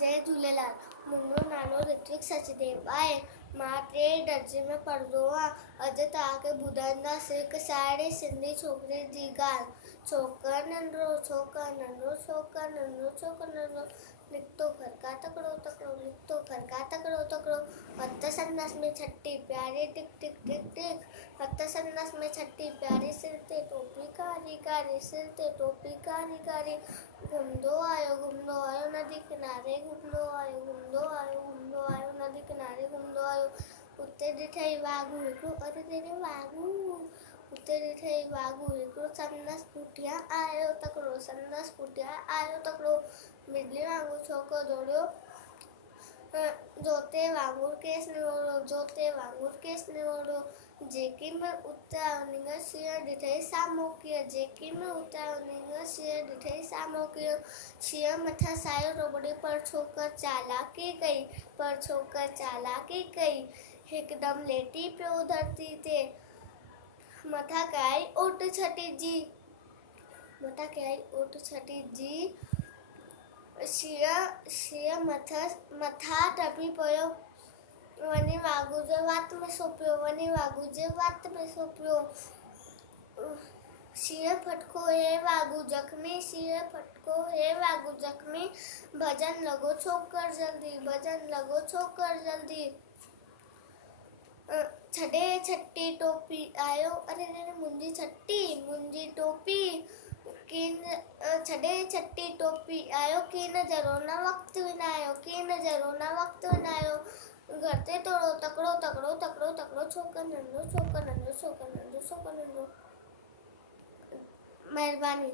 जय झूलेलाल। मुंहिंजो नालो ऋत्विक सचदेव आहे। मां 3 दर्जे में पढ़ंदो आहियां। अॼु तव्हांखे ॿुधाईंदासीं हिकु साहिड़ी सिंधी छोकिरी जी ॻाल्हि। छोकिरो नंढड़ो, छोकिरो नंढड़ो, छोकिरो नंढड़ो, छोकिरो नंढड़ो, निकितो घर खां तकिड़ो तकिड़ो, निकितो घर खां तकिड़ो तकिड़ो। हथ संदसि में छटी प्यारी टिक टिक टिक टिक, हथ संदसि में छटी प्यारी, सिर ते टोपी कारी कारी, सिर ते टोपी कारी कारी। घुमंदो आयो नदी किनारे, घुमंदो आयो नदी किनारे, घुमंदो आयो। उते ॾिठई वाघू हिकिड़ो, अरे तेरे वाघू। उते ॾिठई वाघू हिकिड़ो, संदसि पुठियां आयो तकिड़ो, संदसि पुठियां आयो तकिड़ो। बिजली वांगुरु छोकिरो दौड़ियो, जोते वांगुरु केस निवोड़ो, जोते वांगुरु केस निवोड़ो। जेकी में उते आयो शींहं ॾिठई साम्हूं कीअं, जेकी में उते आयो शींहं ॾिठई साम्हूं कीअं। शींहं मथां सायो रोबड़ी, पर छोकिरो चालाकी कई, पर छोकिरो चालाकी कई। हिकदमि लेटी पियो धरती ते, मथां कयाई ओट छटी जी। शींहं मथां टपी पियो, वञी वाघू जे वात में सो पियो। शींहं फटको हे वाघू जख्मी, शींहं फटको हे वाघू जख्मी। भॼन लॻो छोकिरो जल्दी, छॾे छटी टोपी आयो, अरे मुंहिंजी टोपी। छॾे छटी टोपी आयो, की नज़रो न वक़्तु विञायो। घर ते तोड़ो तकिड़ो, छोकिरो नंढो। महिरबानी।